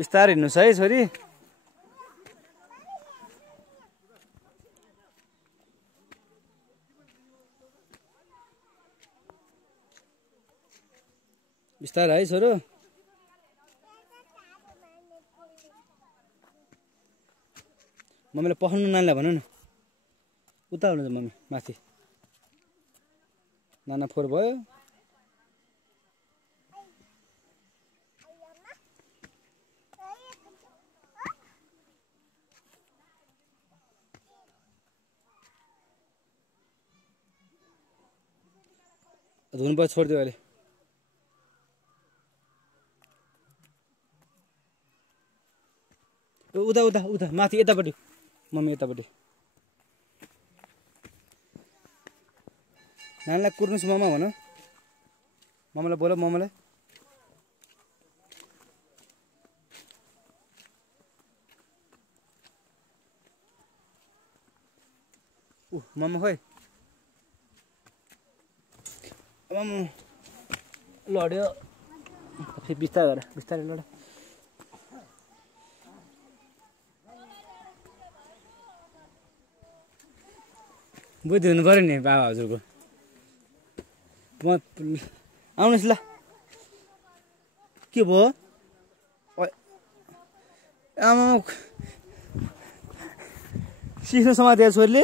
बिस्तारै हिँड्नुस् है छोरी। बिस्तारै है छोरो। मम्मीलाई पखाउनु नानीलाई भन न। उता हुनुहुन्छ मम्मी माथि। नाना फोहोर भयो। धुनु पर्छ छोडिदियो अहिले। उता उता उता माथि यतापट्टि मम्मी यतापट्टि। नानीलाई कुर्नुहोस् ममा भन। मम्मीलाई बोल मम्मीलाई। मम्मा खोइ लड्यो। बिस्तारै गर बिस्तारै लड। बुझ्नु हुनु पऱ्यो नि बाबा हजुरको। आउनुहोस् ल। के भयो आमा सिस्नो समातेको छोरीले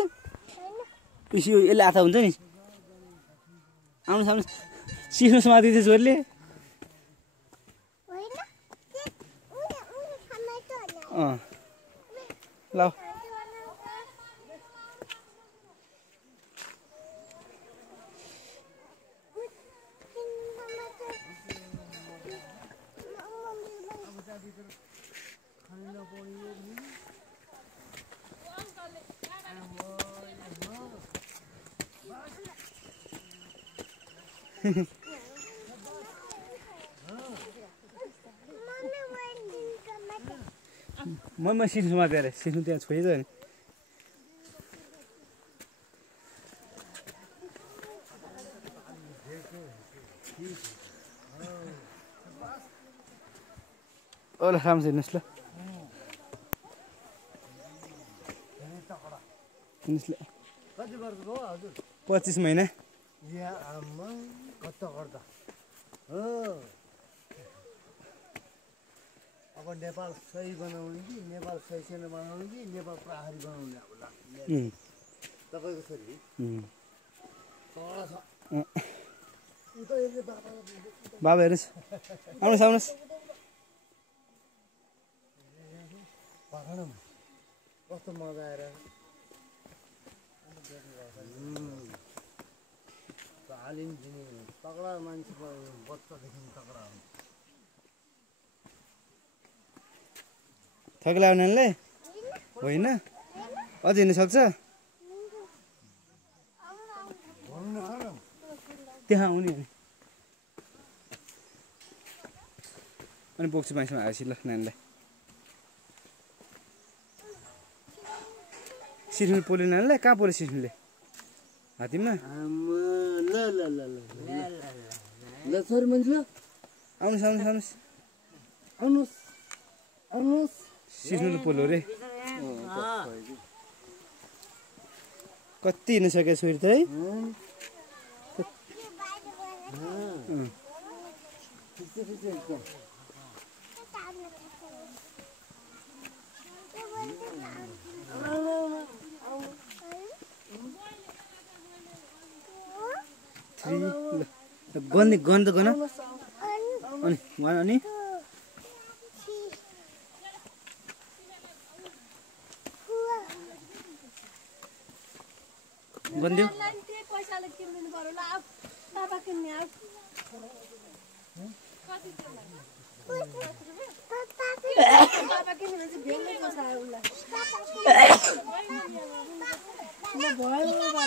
यसले आथा हुन्छ नि। आउनुहोस् आउनुहोस् सिस्नो समातेको थियो छोरीले। ल मम्मा सिस्नो समातेको अरे सिस्नो त्यहाँ छोइदियो नि। ओला राम्रोसँग हिँड्नुहोस् ल। हिँड्नुहोस् ल। 25 महिना। अब नेपाल सही बनाउने कि नेपाल सही सेना बनाउने कि नेपाल प्रहरी बनाउने अब तपाईँको छोरी बाबा हेर्नुहोस् आउनुहोस् आउनुहोस्। कस्तो मजा आएर तालिम दिने तगडा मान्छे बच्चादेखि तगडा हुन्छ। थकला नानीले होइन अझ हिँड्नु सक्छ। त्यहाँ आउने अनि बोक्छु मान्छेमा आएपछि ल नानीलाई। सिस्नु पोल्यो नानीलाई कहाँ पोल्यो सिस्नुले हात्तीमा। ल छोरी मान्छे ल आउनुहोस् आउनुहोस् आउनुहोस् आउनुहोस् आउनुहोस्। सिस्नुले पोल्यो रे। कति हिँड्नु सक्यो छोरी त है। गन गन त गन अनि अनि गन्दियो पैसाले किन्दिनु पर्यो ल बाबा किन्ने आउ बाबा किन्ने भने चाहिँ भेल्ने कसो आयो उसलाई म भयो बाबा